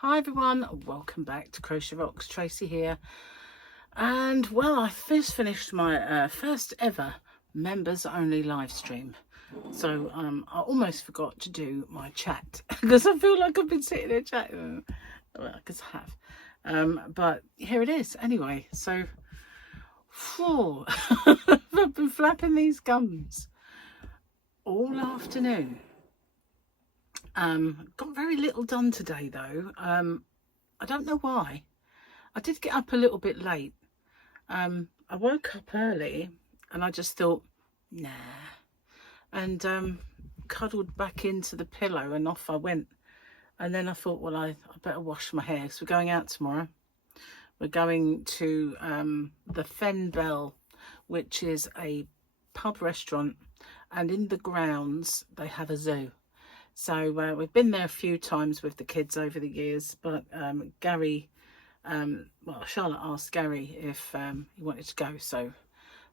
Hi everyone, welcome back to Crochet Rocks. Tracy here, and well, I just finished my first ever members only live stream. So I almost forgot to do my chat because I feel like I've been sitting there chatting. Well, I guess I have, but here it is anyway. So whew, I've been flapping these gums all afternoon. Got very little done today though. I don't know why. I did get up a little bit late. I woke up early and I just thought, nah, and cuddled back into the pillow and off I went. And then I thought, well, I better wash my hair because we're going out tomorrow. We're going to the Fen Bell, which is a pub restaurant, and in the grounds they have a zoo. So we've been there a few times with the kids over the years, but Gary, well, Charlotte asked Gary if he wanted to go, so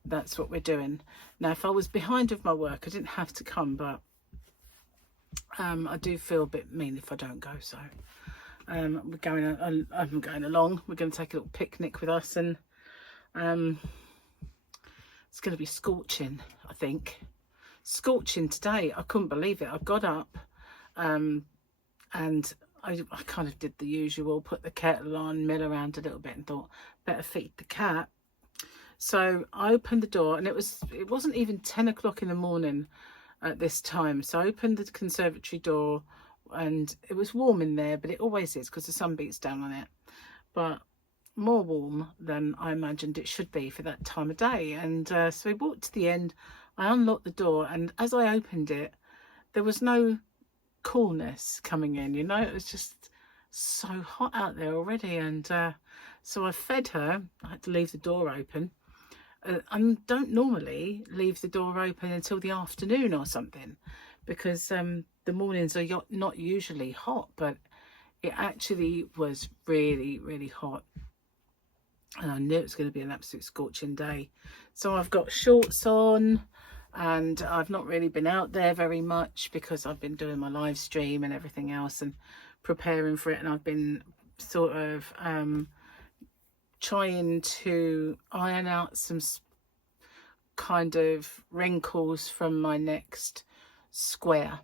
that's what we're doing. Now, if I was behind with my work, I didn't have to come, but I do feel a bit mean if I don't go, so I'm going along. We're going to take a little picnic with us, and it's going to be scorching, I think. Scorching today. I couldn't believe it. I got up and I kind of did the usual, put the kettle on, mill around a little bit and thought better feed the cat. So I opened the door and it wasn't even 10 o'clock in the morning at this time. So I opened the conservatory door and it was warm in there, but it always is because the sun beats down on it, but more warm than I imagined it should be for that time of day. And so we walked to the end. I unlocked the door, and as I opened it, there was no coolness coming in, you know. It was just so hot out there already. And so I fed her. I had to leave the door open. I don't normally leave the door open until the afternoon or something, because the mornings are not usually hot, but it actually was really, really hot. And I knew it was going to be an absolute scorching day. So I've got shorts on, and I've not really been out there very much because I've been doing my live stream and everything else and preparing for it. And I've been sort of trying to iron out some kind of wrinkles from my next square.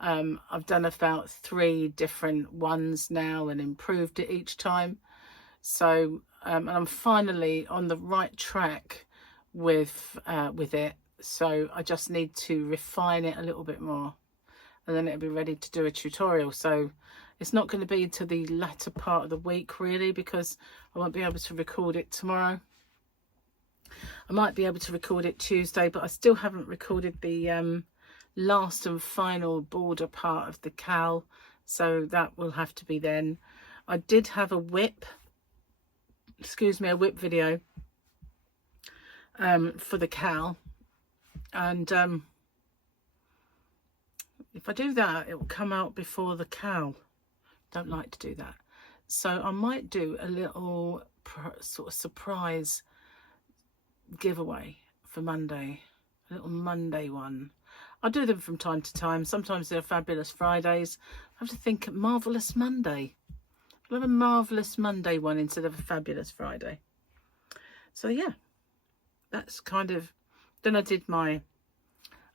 I've done about 3 different ones now and improved it each time. So and I'm finally on the right track with it. So I just need to refine it a little bit more, and then it'll be ready to do a tutorial. So it's not going to be until the latter part of the week really, because I won't be able to record it tomorrow. I might be able to record it Tuesday, but I still haven't recorded the last and final border part of the cowl, so that will have to be then. I did have a whip video for the cowl, and if I do that, it will come out before the cowl. Don't like to do that, so I might do a little sort of surprise giveaway for Monday, a little Monday one. I do them from time to time. Sometimes they're Fabulous Fridays. I have to think Marvelous Monday. I'll have a Marvelous Monday one instead of a Fabulous Friday. So yeah, that's kind of, then I did my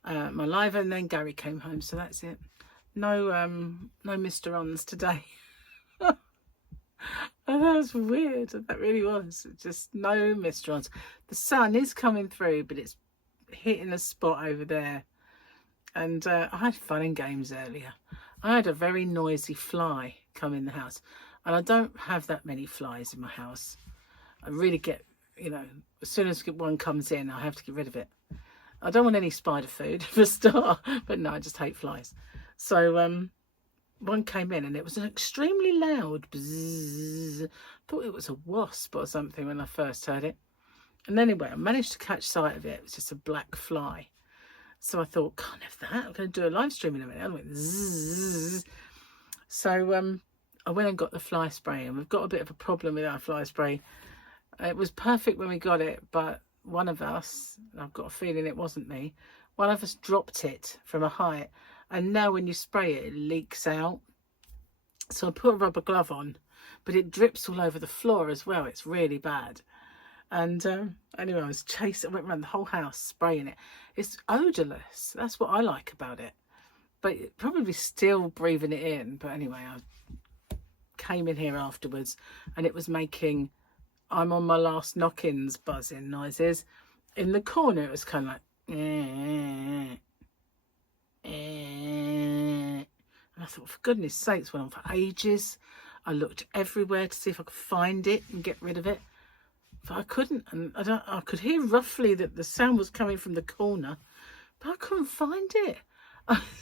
my live, and then Gary came home, so that's it. No Mysterons today. That was weird. That really was. Just no Mysterons. The sun is coming through, but it's hitting a spot over there. And I had fun and games earlier. I had a very noisy fly come in the house, and I don't have that many flies in my house. I really get, you know, as soon as one comes in, I have to get rid of it. I don't want any spider food for a start, but no, I just hate flies. So one came in and it was an extremely loud bzzz. Thought it was a wasp or something when I first heard it. And anyway, I managed to catch sight of it. It was just a black fly. So I thought, can't have that. I'm going to do a live stream in a minute. I went zzz. So I went and got the fly spray, and we've got a bit of a problem with our fly spray. It was perfect when we got it, but one of us, I've got a feeling it wasn't me, one of us dropped it from a height, and now when you spray it, it leaks out. So I put a rubber glove on, but it drips all over the floor as well. It's really bad. And anyway, I went around the whole house spraying it. It's odourless. That's what I like about it. But probably still breathing it in. But anyway, I came in here afterwards and it was making I'm on my last knock-ins buzzing noises. In the corner, it was kind of like, and I thought, for goodness sakes, went on for ages. I looked everywhere to see if I could find it and get rid of it, but I couldn't. And I could hear roughly that the sound was coming from the corner, but I couldn't find it.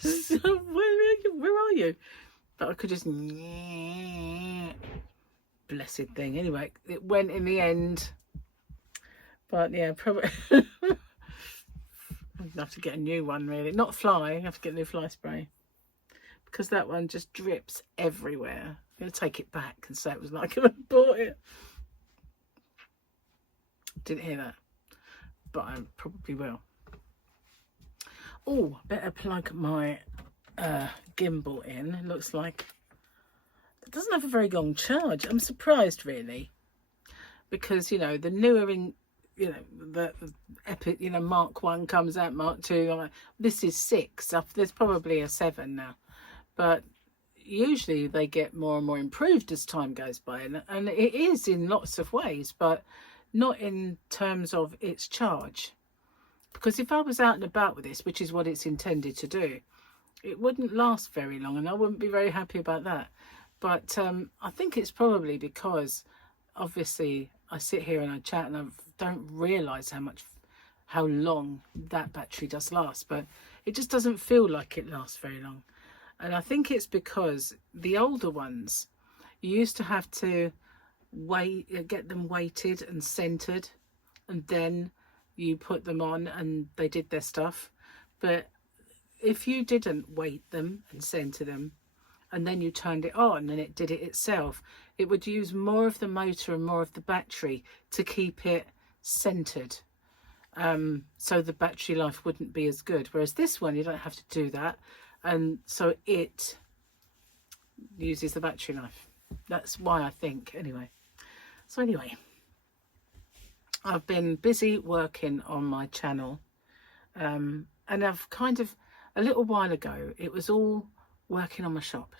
So, where are you? But I could just, blessed thing. Anyway, it went in the end. But yeah, probably I'd have to get a new one, really. Not fly, I have to get a new fly spray. Because that one just drips everywhere. I'm going to take it back and say it was like I bought it. Didn't hear that. But I probably will. Oh, better plug my gimbal in. It looks like it doesn't have a very long charge. I'm surprised, really. Because, you know, the newer the Epic, Mark 1 comes out, Mark 2. This is 6. There's probably a 7 now. But usually they get more and more improved as time goes by. And it is in lots of ways, but not in terms of its charge. Because if I was out and about with this, which is what it's intended to do, it wouldn't last very long. And I wouldn't be very happy about that. But I think it's probably because, obviously, I sit here and I chat and I don't realise how long that battery does last. But it just doesn't feel like it lasts very long. And I think it's because the older ones, you used to have to get them weighted and centered, and then you put them on and they did their stuff. But if you didn't weight them and center them, and then you turned it on and it did it itself, it would use more of the motor and more of the battery to keep it centered. So the battery life wouldn't be as good. Whereas this one, you don't have to do that. And so it uses the battery life. That's why I think, anyway. So anyway, I've been busy working on my channel. And I've kind of, a little while ago, it was all working on my shop.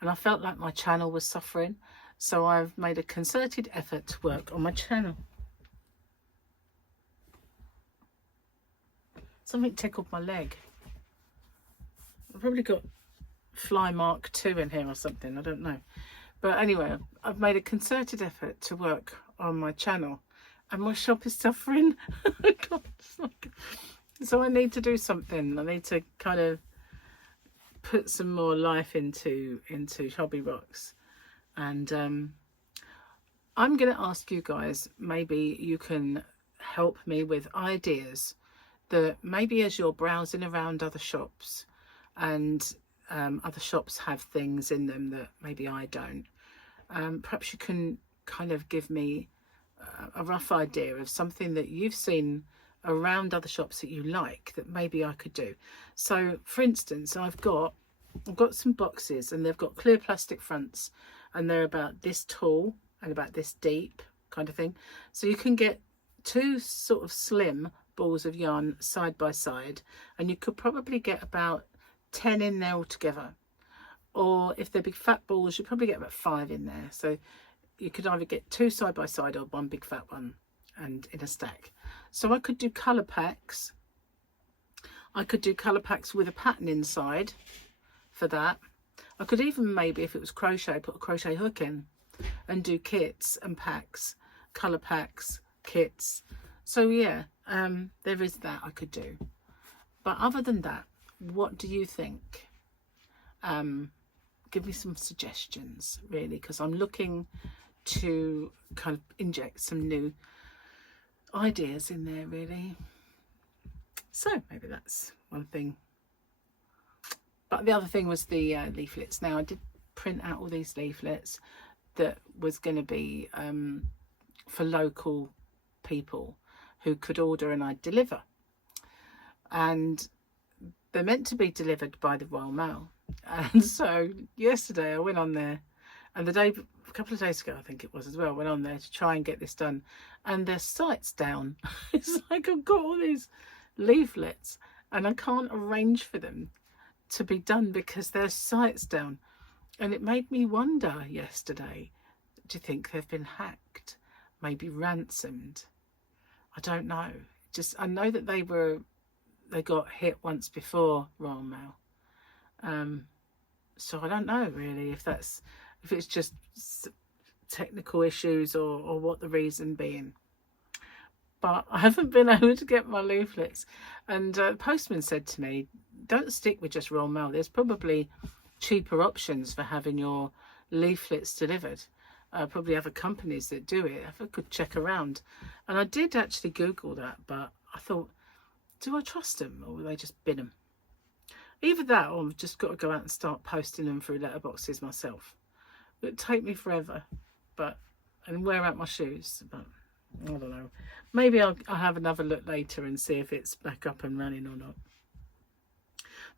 And I felt like my channel was suffering. So I've made a concerted effort to work on my channel. Something tickled my leg. I've probably got Fly Mark 2 in here or something, I don't know. But anyway, I've made a concerted effort to work on my channel and my shop is suffering. So I need to do something. I need to kind of put some more life into Hobby Rocks. And I'm going to ask you guys, maybe you can help me with ideas that maybe as you're browsing around other shops, and other shops have things in them that maybe I don't. Perhaps you can kind of give me a rough idea of something that you've seen around other shops that you like that maybe I could do. So, for instance, I've got some boxes and they've got clear plastic fronts and they're about this tall and about this deep kind of thing. So you can get two sort of slim balls of yarn side by side and you could probably get about 10 in there altogether, or if they're big fat balls you probably get about 5 in there. So you could either get 2 side by side or one big fat one and in a stack. So I could do colour packs. I could do colour packs with a pattern inside for that. I could even, maybe if it was crochet, put a crochet hook in and do kits and packs, colour packs, kits. So yeah, there is that I could do. But other than that, what do you think? Give me some suggestions, really, because I'm looking to kind of inject some new ideas in there, really. So maybe that's one thing. But the other thing was the leaflets. Now I did print out all these leaflets that was going to be for local people who could order and I'd deliver. And they're meant to be delivered by the Royal Mail. And so yesterday I went on there, and a couple of days ago I think it was as well, I went on there to try and get this done, and their site's down. It's like I've got all these leaflets and I can't arrange for them to be done because their site's down. And it made me wonder yesterday, do you think they've been hacked, maybe ransomed? I don't know. Just I know that they got hit once before, Royal Mail. So I don't know really if it's just technical issues or what the reason being. But I haven't been able to get my leaflets. And the postman said to me, don't stick with just Royal Mail. There's probably cheaper options for having your leaflets delivered. Probably other companies that do it. Have a good check around. And I did actually Google that, but I thought, do I trust them or will they just bin them? Either that or I've just got to go out and start posting them through letterboxes myself. It would take me forever, and wear out my shoes. But I don't know. Maybe I'll have another look later and see if it's back up and running or not.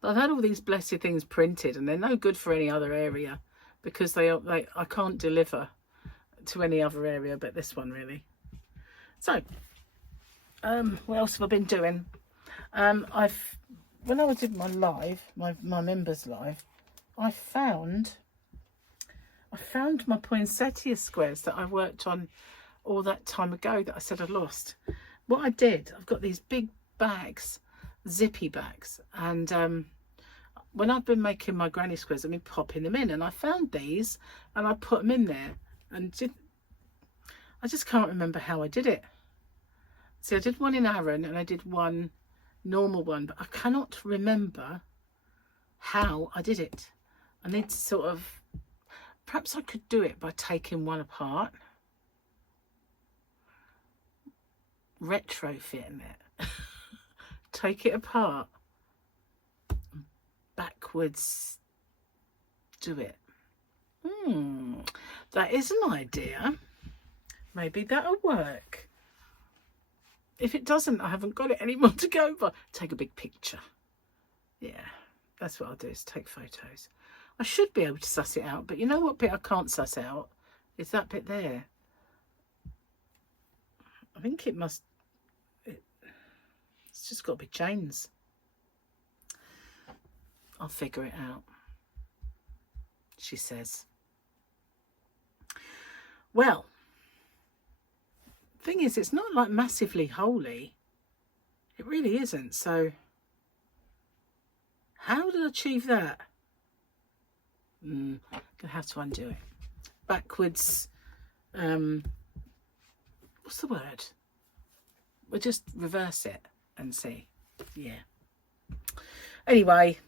But I've had all these blessed things printed, and they're no good for any other area because I can't deliver to any other area but this one really. So, what else have I been doing? When I did my live, my members live, I found my poinsettia squares that I worked on all that time ago that I said I lost. What I did, I've got these big bags, zippy bags, and when I've been making my granny squares, I've been popping them in, and I found these and I put them in there, and I just can't remember how I did it. See, I did one in Aran and I did one normal one, but I cannot remember how I did it. I need to sort of, perhaps I could do it by taking one apart, retrofitting it, take it apart, backwards do it. That is an idea. Maybe that'll work. If it doesn't, I haven't got it anymore to go by. Take a big picture. Yeah, that's what I'll do, is take photos. I should be able to suss it out, but you know what bit I can't suss out? Is that bit there. I think it's just got to be chains. I'll figure it out, she says. Well, thing is, it's not like massively holy. It really isn't. So how did I achieve that? Gonna have to undo it. Backwards. What's the word? We'll just reverse it and see. Yeah. Anyway,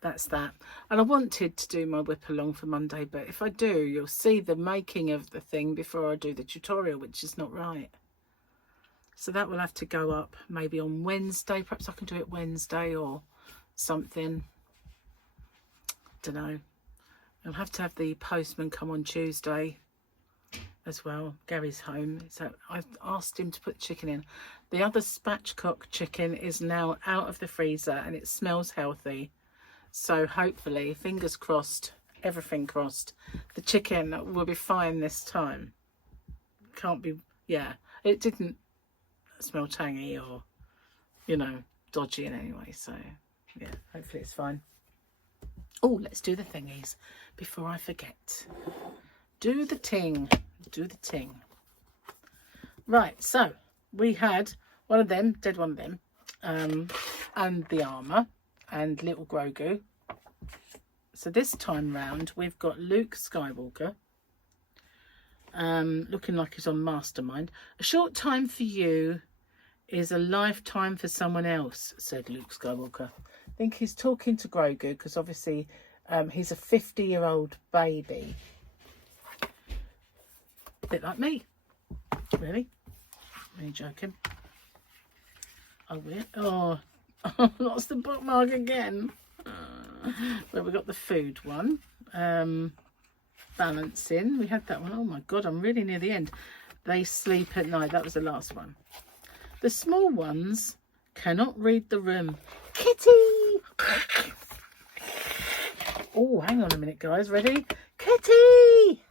that's that. And I wanted to do my whip along for Monday, but if I do, you'll see the making of the thing before I do the tutorial, which is not right. So that will have to go up maybe on Wednesday. Perhaps I can do it Wednesday or something. Don't know. I'll have to have the postman come on Tuesday as well. Gary's home, so I've asked him to put chicken in. The other spatchcock chicken is now out of the freezer and it smells healthy. So hopefully, fingers crossed, everything crossed, the chicken will be fine this time. Can't be, yeah, it didn't smell tangy or, you know, dodgy in any way. So, yeah, hopefully it's fine. Oh, let's do the thingies before I forget. Do the ting. Do the ting. Right, so we had one of them, did one of them, and the armour. And little Grogu. So this time round we've got Luke Skywalker, looking like he's on Mastermind. A short time for you is a lifetime for someone else, said Luke Skywalker. I think he's talking to Grogu because obviously he's a 50-year-old baby. A bit like me. Really? Are you joking? Oh, weird. Oh, lost the bookmark again. Well, we got the food one. Balancing. We had that one. Oh my God, I'm really near the end. They sleep at night. That was the last one. The small ones cannot read the room. Kitty! Oh, hang on a minute, guys. Ready? Kitty!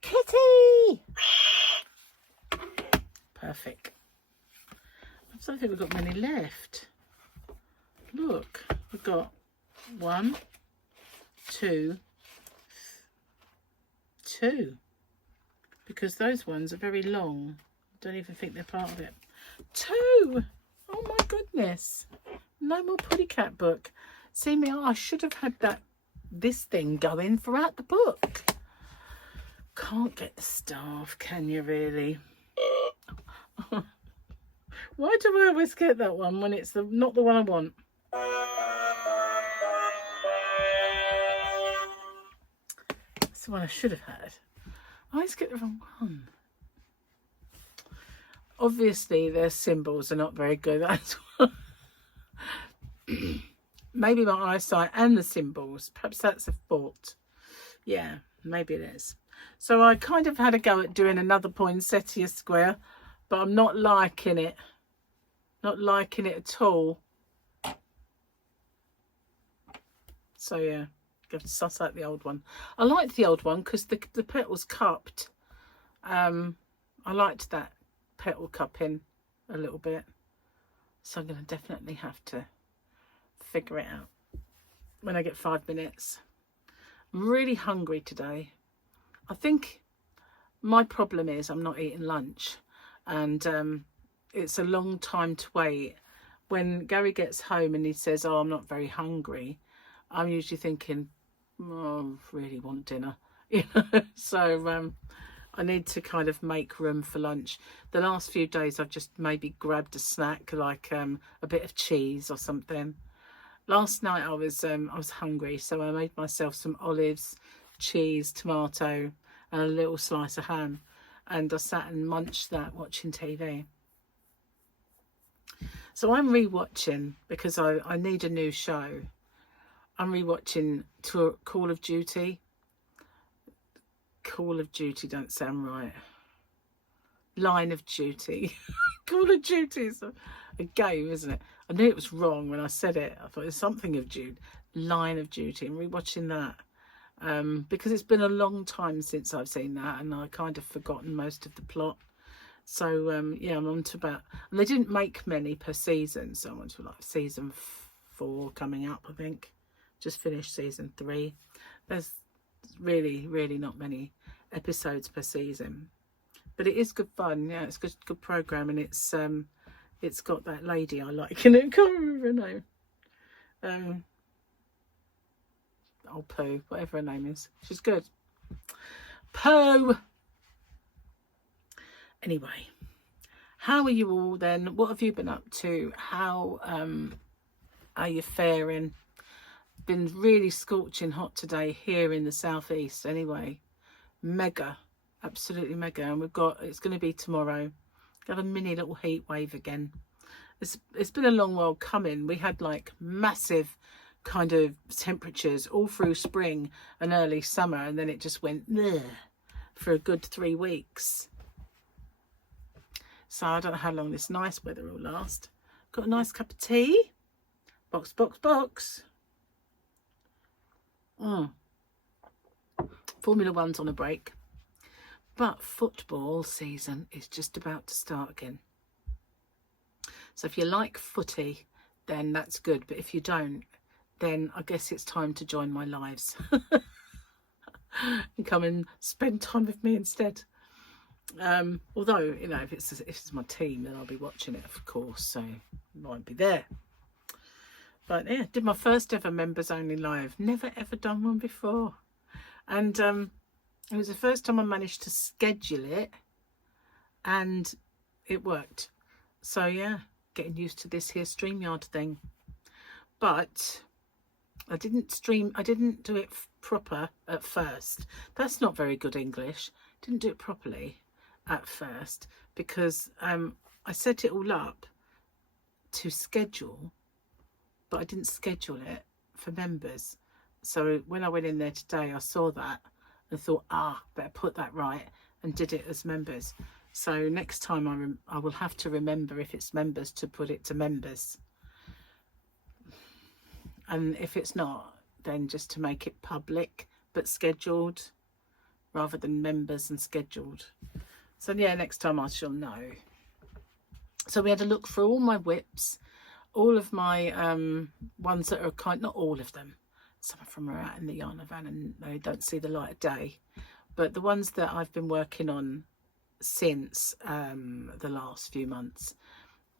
Kitty! Perfect. I don't think we've got many left. Look, we've got 1, 2, 2. Because those ones are very long. Don't even think they're part of it. 2! Oh my goodness. No more Putty Cat book. See me, I should have had this thing going throughout the book. Can't get the staff, can you really? Why do I always get that one when it's not the one I want? That's the one I should have had. I always get the wrong one. Obviously, their symbols are not very good. That's why. Maybe my eyesight and the symbols. Perhaps that's a fault. Yeah, maybe it is. So I kind of had a go at doing another poinsettia square, but I'm not liking it. Not liking it at all. So yeah, got to suss out the old one. I liked the old one because the petals cupped. I liked that petal cupping a little bit. So I'm going to definitely have to figure it out when I get 5 minutes. I'm really hungry today. I think my problem is I'm not eating lunch, and it's a long time to wait. When Gary gets home and he says, oh, I'm not very hungry, I'm usually thinking, oh, I really want dinner. You know, so I need to kind of make room for lunch. The last few days I've just maybe grabbed a snack, like a bit of cheese or something. Last night I was hungry, so I made myself some olives, cheese, tomato, and a little slice of ham, and I sat and munched that watching TV. So I'm rewatching because I need a new show. I'm rewatching Call of Duty. Call of Duty don't sound right. Line of Duty. Call of Duty is a game, isn't it? I knew it was wrong when I said it. I thought it was something of Jude. Line of Duty. I'm rewatching that because it's been a long time since I've seen that, and I kind of forgotten most of the plot. So yeah, I'm on to about, and they didn't make many per season, so I'm on to like season 4 coming up, I think. Just finished season 3. There's really not many episodes per season, but it is good fun. Yeah, it's good program, and it's got that lady I like in it. I can't remember her name. Oh, Pooh, whatever her name is. She's good. Pooh. Anyway, how are you all then? What have you been up to? How are you faring? Been really scorching hot today here in the southeast anyway. Mega, absolutely mega. And it's going to be tomorrow. Got a mini little heat wave again. It's been a long while coming. We had like massive kind of temperatures all through spring and early summer, and then it just went bleh for a good 3 weeks. So I don't know how long this nice weather will last. Got a nice cup of tea. Box. Formula 1's on a break. But football season is just about to start again. So if you like footy, then that's good. But if you don't, then I guess it's time to join my lives. And come and spend time with me instead. Although, you know, if it's my team, then I'll be watching it, of course, so I won't be there. But yeah, did my first ever members only live. Never ever done one before, and it was the first time I managed to schedule it, and it worked. So yeah, getting used to this here StreamYard thing. But I didn't do it proper at first. That's not very good English. Didn't do it properly at first because I set it all up to schedule, but I didn't schedule it for members. So when I went in there today, I saw that and thought, better put that right, and did it as members. So next time I will have to remember, if it's members, to put it to members. And if it's not, then, just to make it public but scheduled rather than members and scheduled. So yeah, next time I shall know. So we had a look through all my whips, all of my ones that are not all of them, some of them are out in the yarn van and they don't see the light of day, but the ones that I've been working on since the last few months,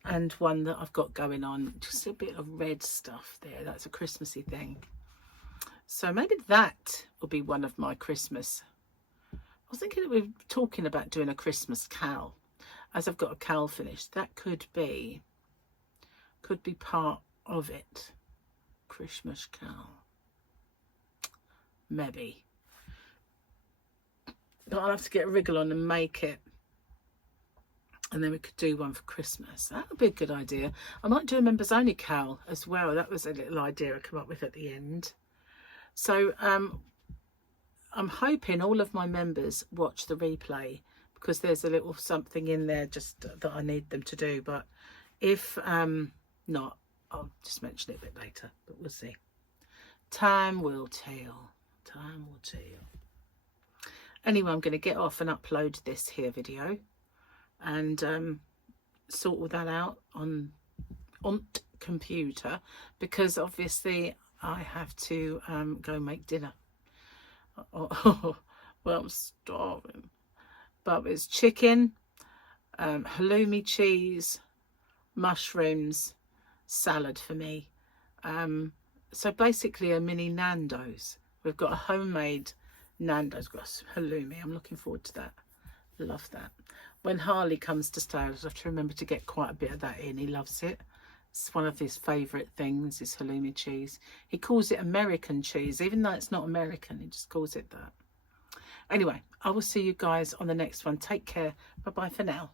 and one that I've got going on, just a bit of red stuff there, that's a Christmassy thing. So maybe that will be one of my Christmas. I was thinking that we were talking about doing a Christmas cowl, as I've got a cowl finished. That could be part of it. Christmas cowl, maybe, but I'll have to get a wriggle on and make it, and then we could do one for Christmas. That would be a good idea. I might do a members only cowl as well. That was a little idea I come up with at the end. So I'm hoping all of my members watch the replay, because there's a little something in there just that I need them to do. But if not, I'll just mention it a bit later, but we'll see. Time will tell. Time will tell. Anyway, I'm going to get off and upload this here video and sort all that out on computer, because obviously I have to go make dinner. Well, I'm starving. But it's chicken, halloumi cheese, mushrooms, salad for me. So basically a mini Nando's. We've got a homemade Nando's, got some halloumi. I'm looking forward to that. Love that. When Harley comes to stay, I have to remember to get quite a bit of that in. He loves it. It's one of his favourite things, is halloumi cheese. He calls it American cheese, even though it's not American. He just calls it that. Anyway, I will see you guys on the next one. Take care. Bye-bye for now.